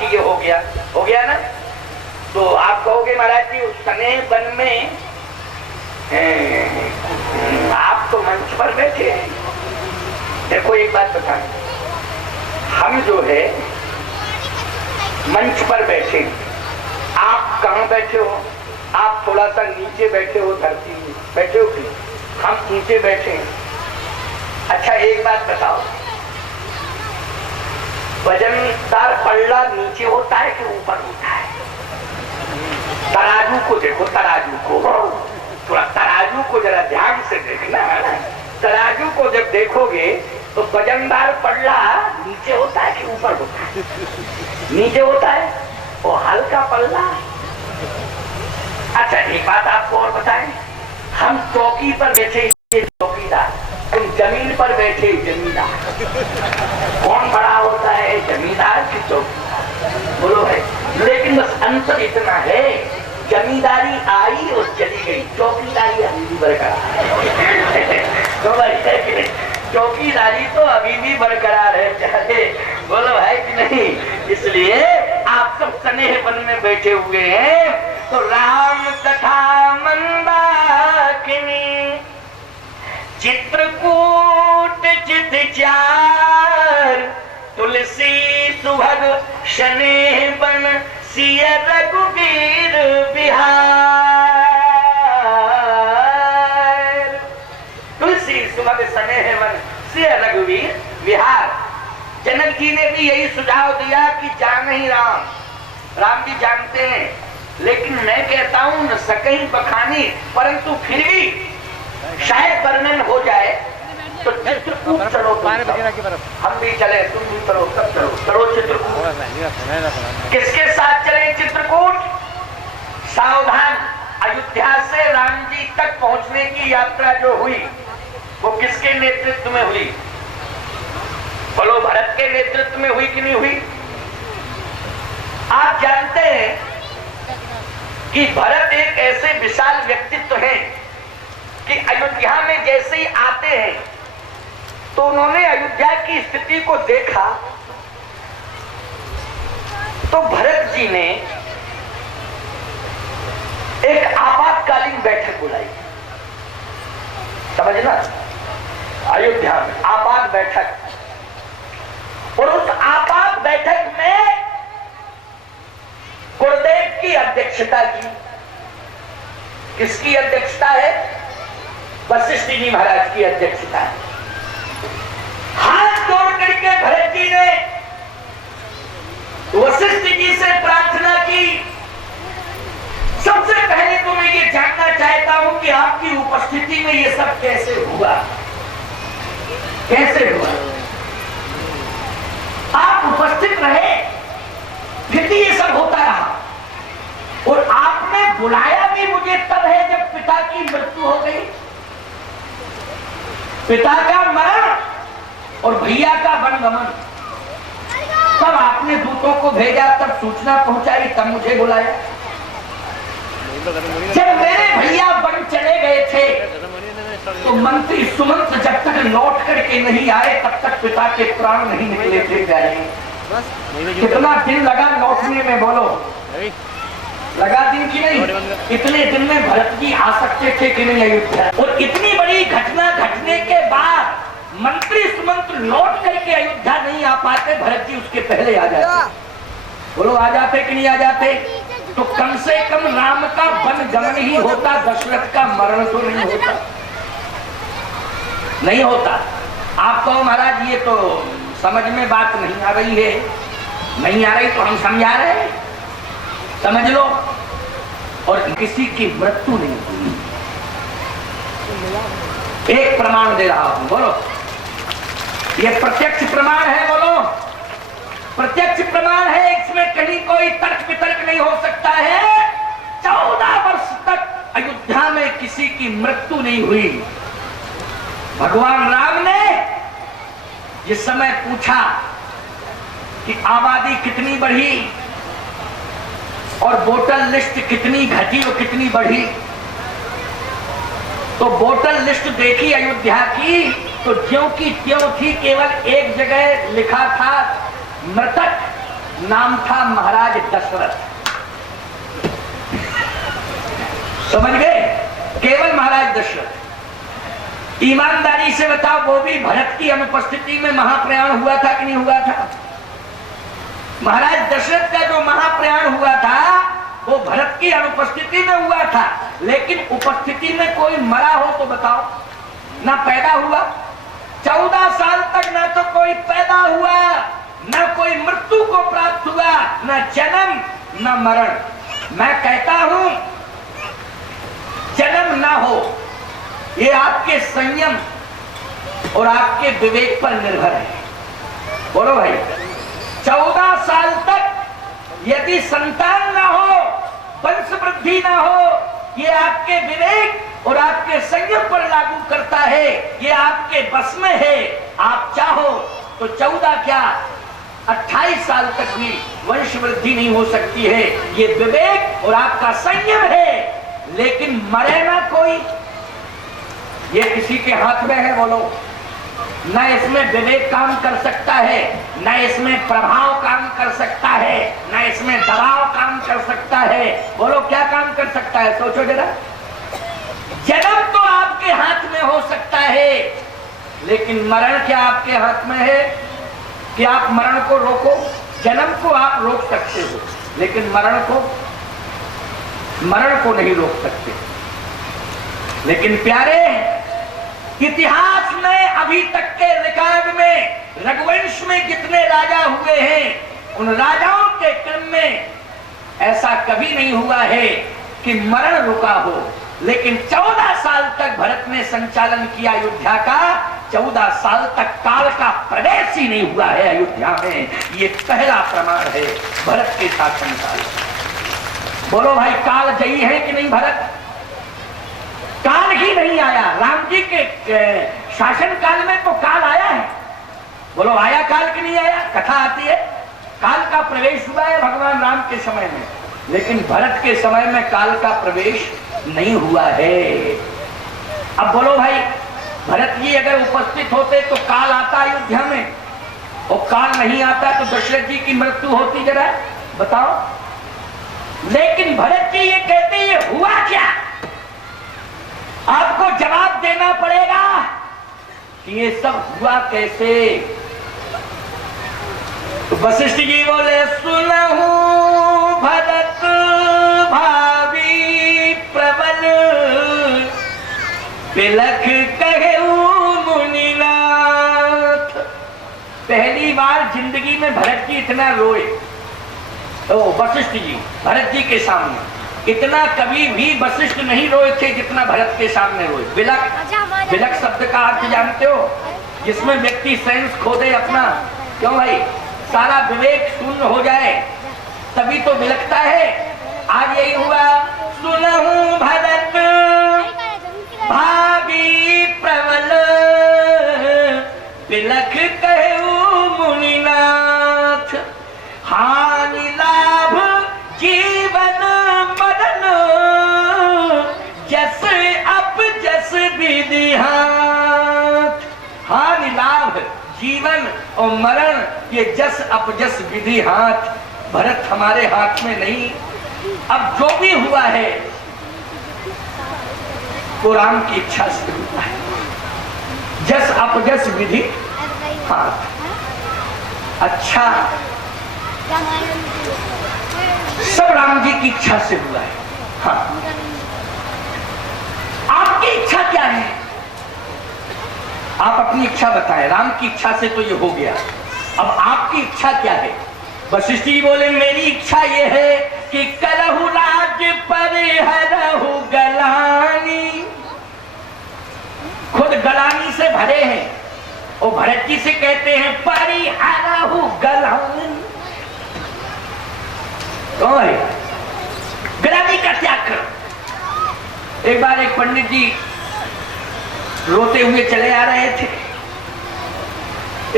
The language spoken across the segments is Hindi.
ठीक है, हो गया ना। तो आप कहोगे महाराज जी उस स्नेह वन में आप तो मंच पर बैठे। देखो एक बात बताएं, हम जो है मंच पर बैठे, आप कहाँ बैठे हो? आप थोड़ा सा नीचे बैठे हो, धरती में बैठे हो कि हम नीचे बैठे हैं। अच्छा एक बात बताओ, वजनदार पल्ला नीचे होता है कि ऊपर होता है? तराजू को देखो, तराजू को थोड़ा, तराजू को जरा ध्यान से देखना। तराजू को जब देखोगे तो वजनदार पल्ला नीचे होता है कि ऊपर होता है? नीचे होता है। और हल्का पल्ला। अच्छा एक बात आपको और बताएं, हम चौकी पर बैठे चौकीदार, तुम जमीन पर बैठे जमींदार। कौन बड़ा होता है, जमींदार की चौकीदार? बोलो है। लेकिन बस अंतर इतना है, जमींदारी आई और चली गई, चौकीदारी अभी भी बरकरार है। चौकीदारी तो अभी भी बरकरार है, चाहे बोलो है कि नहीं। इसलिए आप सब स्नेह वन में बैठे हुए हैं, तो राम कथा मंदाकिनी चित्रकूट चित चार, तुलसी सुभग स्नेह वन सिय रघुवीर बिहार। तुलसी सुभग स्नेह वन सिय रघुवीर बिहार। जनक जी ने भी यही सुझाव दिया कि जान ही राम, राम जी जानते हैं, लेकिन मैं कहता हूं न सकहीं बखानी, परंतु फिर भी शायद वर्णन हो जाए तो चित्रकूट चलो, हम भी चले, तुम भी चलो, सब चलो, चलो चित्रकूट। किसके साथ चले चित्रकूट? सावधान, अयोध्या से राम जी तक पहुंचने की यात्रा जो हुई वो किसके नेतृत्व में हुई? बोलो भरत के नेतृत्व में हुई कि नहीं हुई? आप जानते हैं कि भरत एक ऐसे विशाल व्यक्तित्व हैं कि अयोध्या में जैसे ही आते हैं तो उन्होंने अयोध्या की स्थिति को देखा, तो भरत जी ने एक आपातकालीन बैठक बुलाई। समझना, अयोध्या में आपात बैठक, और उस आपात बैठक में गुरुदेव की अध्यक्षता की। किसकी अध्यक्षता है? वशिष्ठ जी महाराज की अध्यक्षता है। हाथ जोड़ करके भरत जी ने वशिष्ठ जी से प्रार्थना की, सबसे पहले तो मैं ये जानना चाहता हूं कि आपकी उपस्थिति में ये सब कैसे हुआ? कैसे हुआ? आप उपस्थित रहे, फिर भी ये सब होता रहा, और आपने बुलाया भी मुझे तब है जब पिता की मृत्यु हो गई। पिता का मरण और भैया का वनगमन, तब आपने दूतों को भेजा, तब सूचना पहुंचाई, तब मुझे बुलाया। जब मेरे भैया वन चले गए थे तो मंत्री सुमंत जब तक लौट करके नहीं आए तब तक पिता के प्राण नहीं निकले थे। कितना दिन लगा लौटने में, बोलो लगा दिन की नहीं? इतने दिन में भरत जी आ सकते थे कि नहीं अयोध्या? और इतनी बड़ी घटना घटने के बाद मंत्री सुमंत लौट करके अयोध्या नहीं आ पाते, भरत जी उसके पहले आ जाते। बोलो आ जाते कि नहीं आ जाते? तो कम से कम राम का वनगमन ही होता, दशरथ का मरण तो नहीं होता। नहीं होता। आप कहो महाराज ये तो समझ में बात नहीं आ रही है, नहीं आ रही तो हम समझा रहे हैं, समझ लो। और किसी की मृत्यु नहीं हुई। एक प्रमाण दे रहा हूं, बोलो ये प्रत्यक्ष प्रमाण है, बोलो प्रत्यक्ष प्रमाण है, इसमें कहीं कोई तर्क वितर्क नहीं हो सकता है। 14 वर्ष तक अयोध्या में किसी की मृत्यु नहीं हुई। भगवान राम ने जिस समय पूछा कि आबादी कितनी बढ़ी और वोटर लिस्ट कितनी घटी और कितनी बढ़ी, तो वोटर लिस्ट देखी अयोध्या की तो ज्यों की त्यों थी, केवल एक जगह लिखा था मृतक नाम था महाराज दशरथ। समझ गए? केवल महाराज दशरथ। ईमानदारी से बताओ, वो भी भरत की अनुपस्थिति में महाप्रयाण हुआ था कि नहीं हुआ था? महाराज दशरथ का जो महाप्रयाण हुआ था वो भरत की अनुपस्थिति में हुआ था, लेकिन उपस्थिति में कोई मरा हो तो बताओ, ना पैदा हुआ। 14 साल तक ना तो कोई पैदा हुआ, ना कोई मृत्यु को प्राप्त हुआ, ना जन्म ना मरण। मैं कहता हूं जन्म ना हो, ये आपके संयम और आपके विवेक पर निर्भर है। बोलो भाई, 14 साल तक यदि संतान ना हो, वंश वृद्धि ना हो, ये आपके विवेक और आपके संयम पर लागू करता है, ये आपके बस में है। आप चाहो तो 14 क्या 28 साल तक भी वंश वृद्धि नहीं हो सकती है, ये विवेक और आपका संयम है। लेकिन मरे ना कोई, ये किसी के हाथ में है? बोलो। न इसमें विवेक काम कर सकता है, न इसमें प्रभाव काम कर सकता है, न इसमें दबाव काम कर सकता है। बोलो क्या काम कर सकता है? सोचो जरा। जन्म तो आपके हाथ में हो सकता है, लेकिन मरण क्या आपके हाथ में है कि आप मरण को रोको? जन्म को आप रोक सकते हो, लेकिन मरण को नहीं रोक सकते। लेकिन प्यारे, इतिहास में अभी तक के रिकॉर्ड में रघुवंश में जितने राजा हुए हैं, उन राजाओं के क्रम में ऐसा कभी नहीं हुआ है कि मरण रुका हो। लेकिन 14 साल तक भरत ने संचालन किया अयोध्या का। 14 साल तक काल का प्रवेश ही नहीं हुआ है अयोध्या में। ये पहला प्रमाण है भरत के शासनकाल। बोलो भाई, काल जयी है कि नहीं भरत? काल ही नहीं आया। राम जी के शासन काल में तो काल आया है। बोलो आया काल कि नहीं आया? कथा आती है काल का प्रवेश हुआ है भगवान राम के समय में, लेकिन भरत के समय में काल का प्रवेश नहीं हुआ है। अब बोलो भाई, भरत जी अगर उपस्थित होते तो काल आता अयोध्या में, और काल नहीं आता तो दशरथ जी की मृत्यु होती। जरा बताओ। लेकिन भरत जी ये कहते ये हुआ क्या? आपको जवाब देना पड़ेगा कि ये सब हुआ कैसे। तो वशिष्ठ जी बोले, सुनहु भरत भावी प्रबल, बिलख कहु मुनिनाथ। पहली बार जिंदगी में भरत जी इतना रोए। वशिष्ठ जी भरत जी के सामने इतना कभी भी वशिष्ठ नहीं रोए थे जितना भरत के सामने रोए। बिलख, बिलख शब्द का अर्थ जानते हो? जिसमें व्यक्ति सेंस खो दे अपना। क्यों भाई? सारा विवेक शून्य हो जाए तभी तो बिलखता है। आज यही हुआ। सुनहु भरत भावी प्रबल, बिलख कहु मुनिनाथ। हानि लाभ जीवन मरण, जस अप जस विधि हाथ। हानि लाभ जीवन और मरण, ये जस अपजस विधि हाथ। भरत हमारे हाथ में नहीं। अब जो भी हुआ है वो राम की इच्छा से हुआ है। जस अपजस विधि हाथ। अच्छा, सब राम जी की इच्छा से हुआ है। हाँ, आपकी इच्छा क्या है? आप अपनी इच्छा बताएं। राम की इच्छा से तो ये हो गया, अब आपकी इच्छा क्या है? वशिष्ठ जी बोले, मेरी इच्छा ये है कि करहु राज परिहरहु गलानी। खुद गलानी से भरे हैं और भरत जी से कहते हैं परिहरहु गलानी। गलानी का त्याग करो। एक बार एक पंडित जी रोते हुए चले आ रहे थे।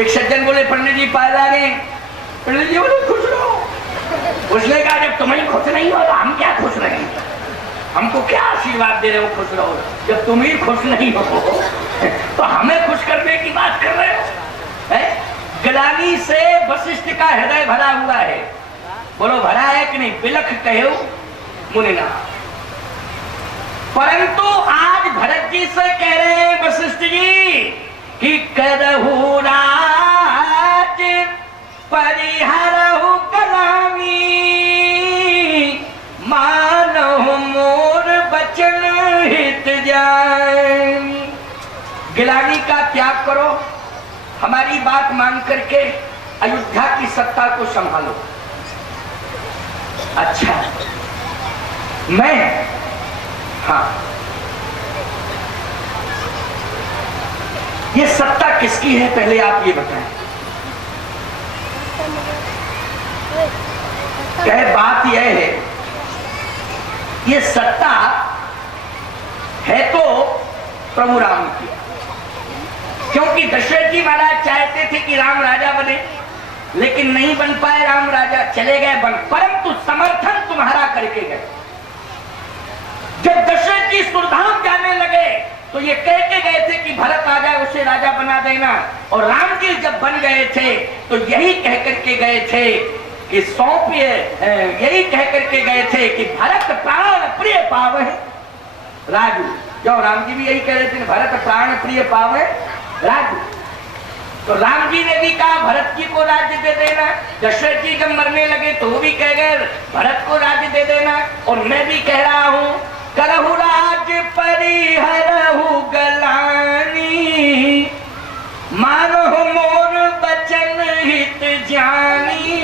एक सज्जन बोले, पंडित जी पाए लागे। पंडित जी बोले, खुश रहो। उसने कहा, जब तुम ही खुश नहीं हो तो हम क्या खुश रहेंगे? हमको क्या आशीर्वाद दे रहे हो खुश रहो? जब तुम ही खुश नहीं हो तो हमें खुश करने की बात कर रहे हो? ग्लानि से वशिष्ठ का हृदय भरा हुआ है। बोलो भरा है कि नहीं? बिलख कहो मुनिना। परंतु आज भरत जी से कह रहे हैं वशिष्ठ जी कि करहु राज परिहरहु ग्लानि मानहु मोर बचन हित जानि। ग्लानि का त्याग करो, हमारी बात मान करके अयोध्या की सत्ता को संभालो। अच्छा मैं, हाँ, ये सत्ता किसकी है पहले आप ये बताएं। क्या बात यह है, ये सत्ता है तो प्रभु राम की, क्योंकि दशरथ जी महाराज चाहते थे कि राम राजा बने, लेकिन नहीं बन पाए राम राजा, चले गए बन, परंतु समर्थन तुम्हारा करके गए। जब दशरथ जी सुरधाम जाने लगे तो ये कह के गए थे कि भरत आ जाए उसे राजा बना देना, और राम जी जब बन गए थे तो यही कह करके गए थे कि सौंपिए, यही कह करके गए थे कि भरत प्राण प्रिय पावे राजू। जो राम जी भी यही कह रहे थे, भरत प्राण प्रिय पावे राजू। तो राम जी ने भी कहा भरत जी को राज्य दे देना। दशरथ जी जब मरने लगे तो वो भी कह गए भरत को राज्य दे देना। और मैं भी कह रहा हूं करहु राज परिहरहु ग्लानि मानहु मोर बचन हित जानि।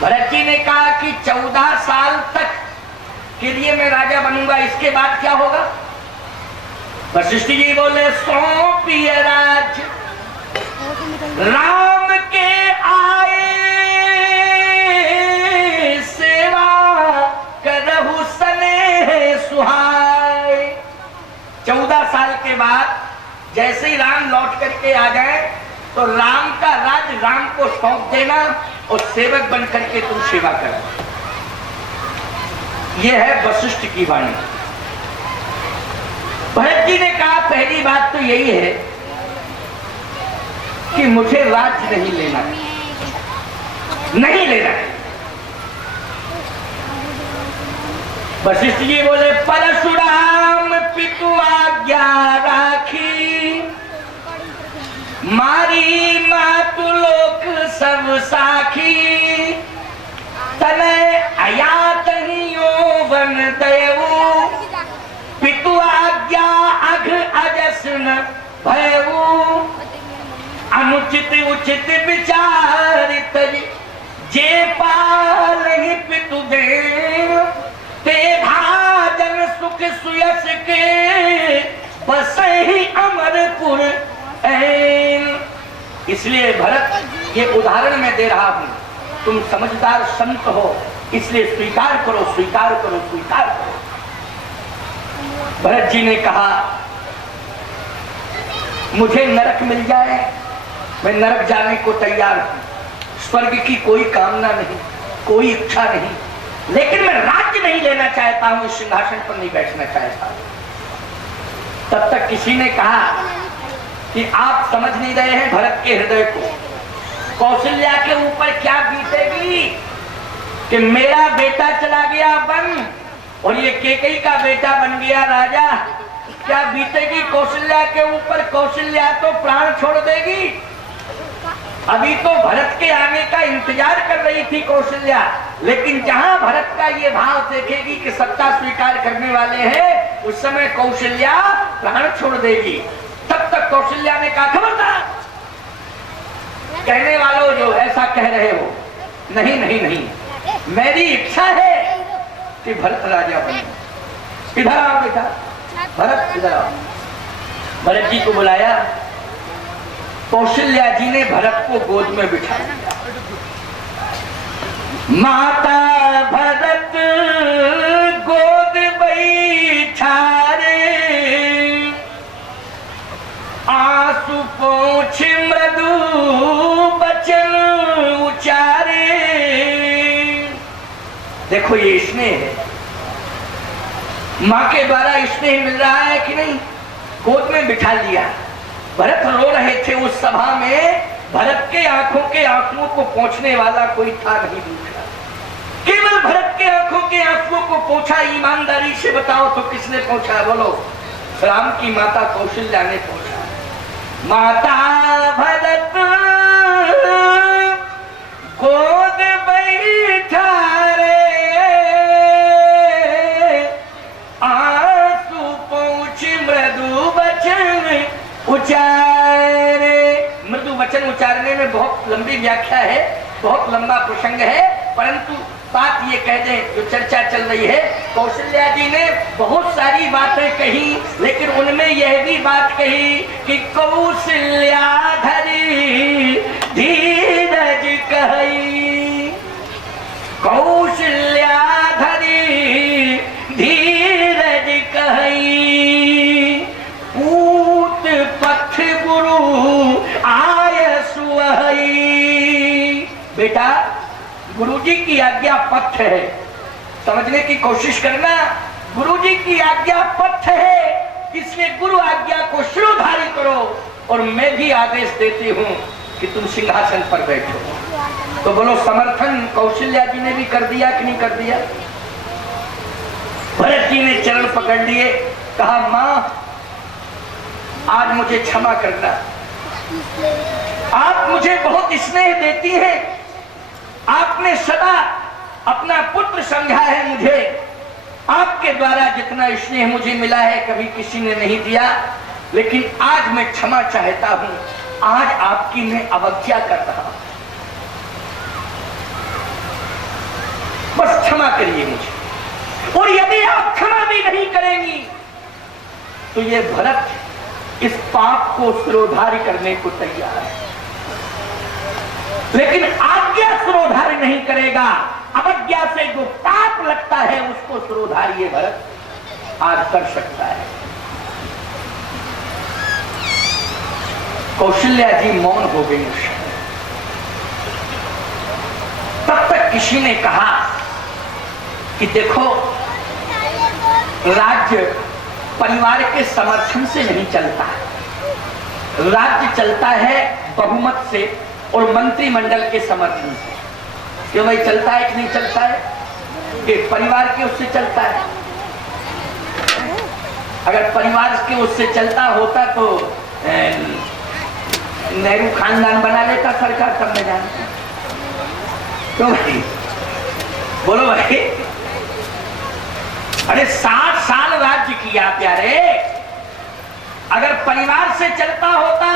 भरत जी ने कहा कि 14 साल तक के लिए मैं राजा बनूंगा, इसके बाद क्या होगा? वशिष्ठ जी बोले सौंपिए राज राम के आए सेवा करहु स्नेह सुहाए। 14 साल के बाद जैसे ही राम लौट करके आ गए तो राम का राज राम को सौंप देना और सेवक बन करके तुम सेवा करना। यह है वशिष्ठ की वाणी। भरत जी ने कहा पहली बात तो यही है कि मुझे राज्य नहीं लेना, नहीं लेना। वशिष्ठ जी बोले परशुराम पितु आज्ञा राखी मारी मातु लोक सब साखी तने अयात वन दयऊ पितु आज्ञा अघ अजसन भयऊ अनुचित उचित विचारित जे पालहि पितु देव ते भाजन सुख सुयस के बसहि अमरपुर ऐन। इसलिए भरत ये उदाहरण मैं दे रहा हूं, तुम समझदार संत हो इसलिए स्वीकार करो, स्वीकार करो, स्वीकार करो। भरत जी ने कहा मुझे नरक मिल जाए, मैं नरक जाने को तैयार हूं, स्वर्ग की कोई कामना नहीं, कोई इच्छा नहीं, लेकिन मैं राज्य नहीं लेना चाहता हूं, इस सिंहासन पर नहीं बैठना चाहता। तब तक किसी ने कहा कि आप समझ नहीं रहे हैं भरत के हृदय को। कौशल्या के ऊपर क्या बीतेगी कि मेरा बेटा चला गया वन और ये केकई का बेटा बन गया राजा, क्या बीतेगी कौशल्या के ऊपर? कौशल्या तो प्राण छोड़ देगी। अभी तो भरत के आने का इंतजार कर रही थी कौशल्या, लेकिन जहां भरत का ये भाव देखेगी कि सत्ता स्वीकार करने वाले हैं, उस समय कौशल्या प्राण छोड़ देगी। तब तक कौशल्या ने कहा खबरदार, कहने वालों जो ऐसा कह रहे हो, नहीं नहीं नहीं, मेरी इच्छा है कि भरत राजा बने। इधर आओ बेटा, भरत इधर आओ। भरत जी को बुलाया, कौशल्या जी ने भरत को गोद में बिठा लिया। माता भरत गोद बैठारे आंसू पोंछ मृदु बचन उचारे। देखो ये स्नेह है, मां के द्वारा स्नेह मिल रहा है कि नहीं? गोद में बिठा लिया। भरत रो रहे थे उस सभा में भरत के आंखों के आंसुओं को पोंछने वाला कोई था नहीं दूसरा। केवल भरत के आंखों के आंसुओं को पोंछा, ईमानदारी से बताओ तो किसने पोंछा? बोलो। राम की माता कौशल्या ने पोंछा। माता भरत गोद बैठा रे, आंसू पोंछ मृदु वचन उचारे। मृदु वचन उचारने में बहुत लंबी व्याख्या है, बहुत लंबा प्रसंग है, परंतु बात ये कह दें जो चर्चा चल रही है, कौशल्या जी ने बहुत सारी बातें कही, लेकिन उनमें यह भी बात कही कि कौशल्या धरी धीरज कही, कौशल्या धरी धीरज कही, पूत पथ गुरु आय सुहई। बेटा, गुरुजी की आज्ञा पथ है, समझने की कोशिश करना। गुरुजी की आज्ञा पथ है, इसलिए गुरु आज्ञा को शिरोधारी करो। और मैं भी आदेश देती हूँ कि तुम सिंहासन पर बैठो। तो बोलो, समर्थन कौशल्या जी ने भी कर दिया कि नहीं कर दिया? भरत जी ने चरण पकड़ लिए, कहा माँ आज मुझे क्षमा करना, आप मुझे बहुत स्नेह देती हैं, आपने सदा अपना पुत्र समझा है मुझे, आपके द्वारा जितना स्नेह मुझे मिला है कभी किसी ने नहीं दिया, लेकिन आज मैं क्षमा चाहता हूं, आज आपकी मैं अवज्ञा कर रहा हूं, बस क्षमा करिए मुझे। और यदि आप क्षमा भी नहीं करेंगी तो ये भरत इस पाप को सिरोधार्य करने को तैयार है, लेकिन आज्ञा सिरोधार्य नहीं करेगा। अवज्ञा से जो पाप लगता है उसको सिरोधार्य ये भरत आज कर सकता है। कौशल्या जी मौन हो गई। तब तक किसी ने कहा कि देखो, राज्य परिवार के समर्थन से नहीं चलता, राज्य चलता है बहुमत से और मंत्रिमंडल के समर्थन से। क्यों भाई, चलता है कि नहीं चलता है? कि परिवार के उससे चलता है। अगर परिवार के उससे चलता होता तो नेहरू खानदान बना लेता सरकार, सब में जानते। क्यों भाई, बोलो भाई। अरे 60 साल राज्य किया प्यारे, अगर परिवार से चलता होता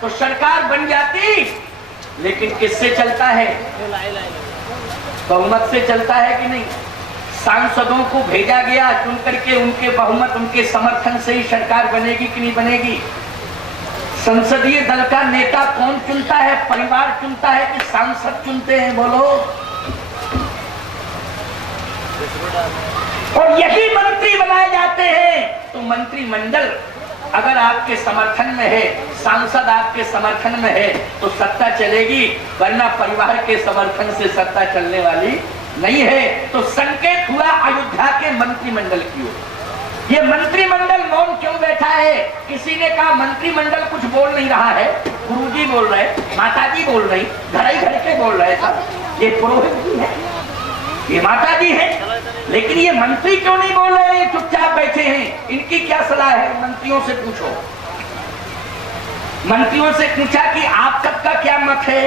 तो सरकार बन जाती, लेकिन किससे चलता है? बहुमत से चलता है कि नहीं? सांसदों को भेजा गया चुन करके, उनके बहुमत, उनके समर्थन से ही सरकार बनेगी कि नहीं बनेगी? संसदीय दल का नेता कौन चुनता है? परिवार चुनता है कि सांसद चुनते हैं? बोलो। और यही मंत्री बनाए जाते हैं तो मंत्रिमंडल अगर आपके समर्थन में है, सांसद आपके समर्थन में है तो सत्ता चलेगी, वरना परिवार के समर्थन से सत्ता चलने वाली नहीं है। तो संकेत हुआ अयोध्या के मंत्रिमंडल की ओर। ये मंत्रिमंडल मौन क्यों बैठा है? किसी ने कहा मंत्रिमंडल कुछ बोल नहीं रहा है, गुरुजी बोल रहे, माताजी बोल रही, घर ही घर के बोल रहे सब। ये पुरोहित भी है, ये माताजी है, लेकिन ये मंत्री क्यों नहीं बोल रहे? ये चुपचाप बैठे हैं। इनकी क्या सलाह है? मंत्रियों से पूछो। मंत्रियों से पूछा कि आप सबका क्या मत है?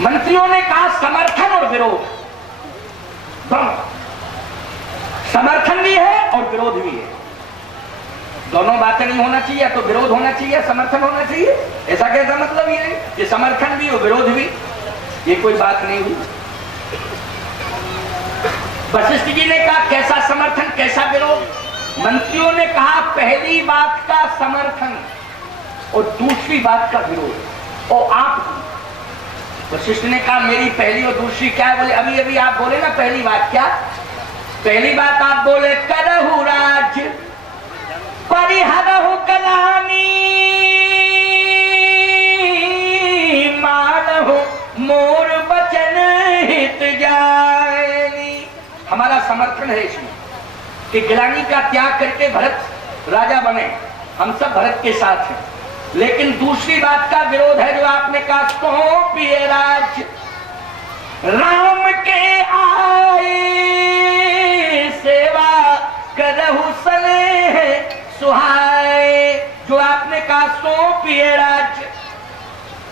मंत्रियों ने कहा समर्थन और विरोध दोनों, समर्थन भी है और विरोध भी है। दोनों बातें नहीं होना चाहिए, तो विरोध होना चाहिए, समर्थन होना चाहिए। ऐसा कैसा मतलब ये कि समर्थन भी और विरोध भी? ये कोई बात नहीं हुई। वशिष्ठ जी ने कहा कैसा समर्थन कैसा विरोध? मंत्रियों ने कहा पहली बात का समर्थन और दूसरी बात का विरोध। और आप? वशिष्ठ ने कहा मेरी पहली और दूसरी क्या है? बोले अभी अभी आप बोले ना पहली बात क्या? पहली बात आप बोले करहु राज परिहरहु कलानी मानहु मोर बचन हित जायनी। हमारा समर्थन है इसमें कि गिलानी का त्याग करके भरत राजा बने, हम सब भरत के साथ हैं। लेकिन दूसरी बात का विरोध है जो आपने कहा सौंपिए राज राम के आए सेवा करहु सने सुहाए। जो आपने कहा सौंपिए राज,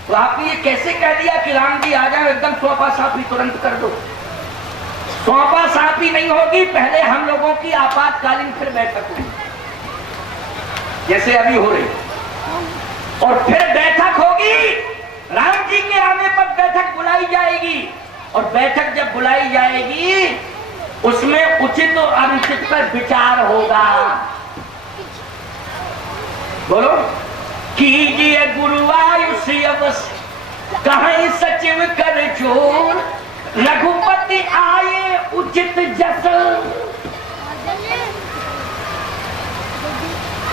तो आपने ये कैसे कह दिया कि राम जी आ जाए एकदम सौंपा साफी तुरंत कर दो? सौंपा साफी नहीं होगी, पहले हम लोगों की आपातकालीन फिर बैठक होगी जैसे अभी हो रही, और फिर बैठक होगी, राम जी के आने पर बैठक बुलाई जाएगी, और बैठक जब बुलाई जाएगी उसमें उचित और अनुचित पर विचार होगा। बोलो, कीजिए गुरुवायुष अवश्य कहीं सचिव कर चोर, रघुपति आए उचित जस,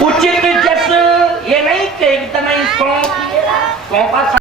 उचित जस ये नहीं कि एकदम ही सौंपा